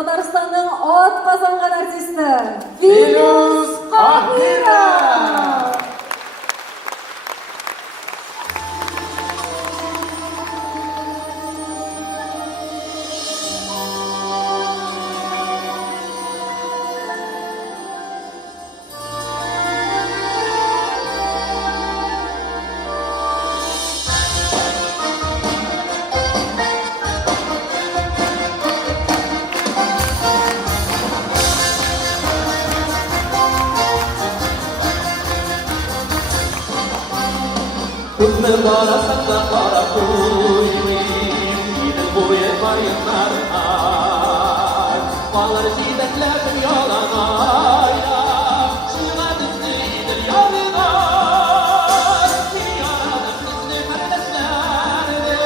Татарстанның ат казанган артисты Вильнюс Кахира. Kızlar bağırsan da kara kuymayayım, gidin boya bayınlarına. Bağlar şiddetlerim yalanayla, şımardım değildir yarına. Yaradım kızlı kardeşlerdi,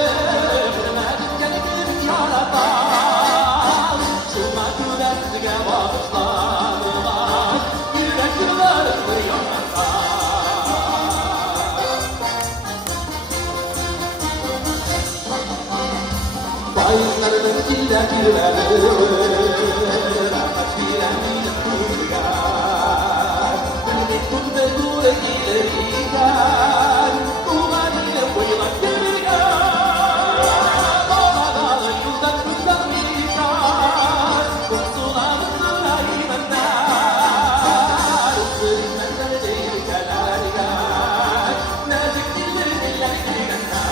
bilmedim geldim yaratan. Şuna gülersize bakışlarıma, yürek yıllarımdır yanarsan. Bayınlarının çilekleri, rahat bilemeyen kurgar. Beni kunde dure gilerigar, kumarine koyulan gilerigar. Olmadan yıldan kızdan birigar, kumsulanın sırayımlar. Sırından dereceyi kelergar, nazik dilleri yerkenler.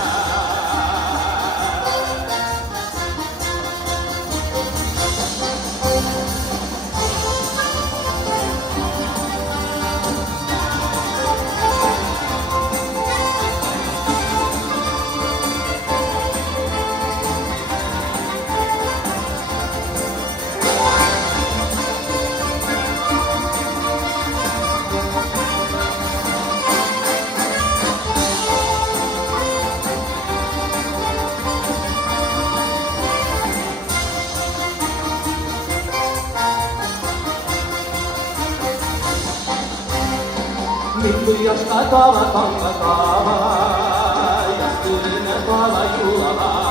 Minggu yaşta dava kanka dava, yastığına dava yulava.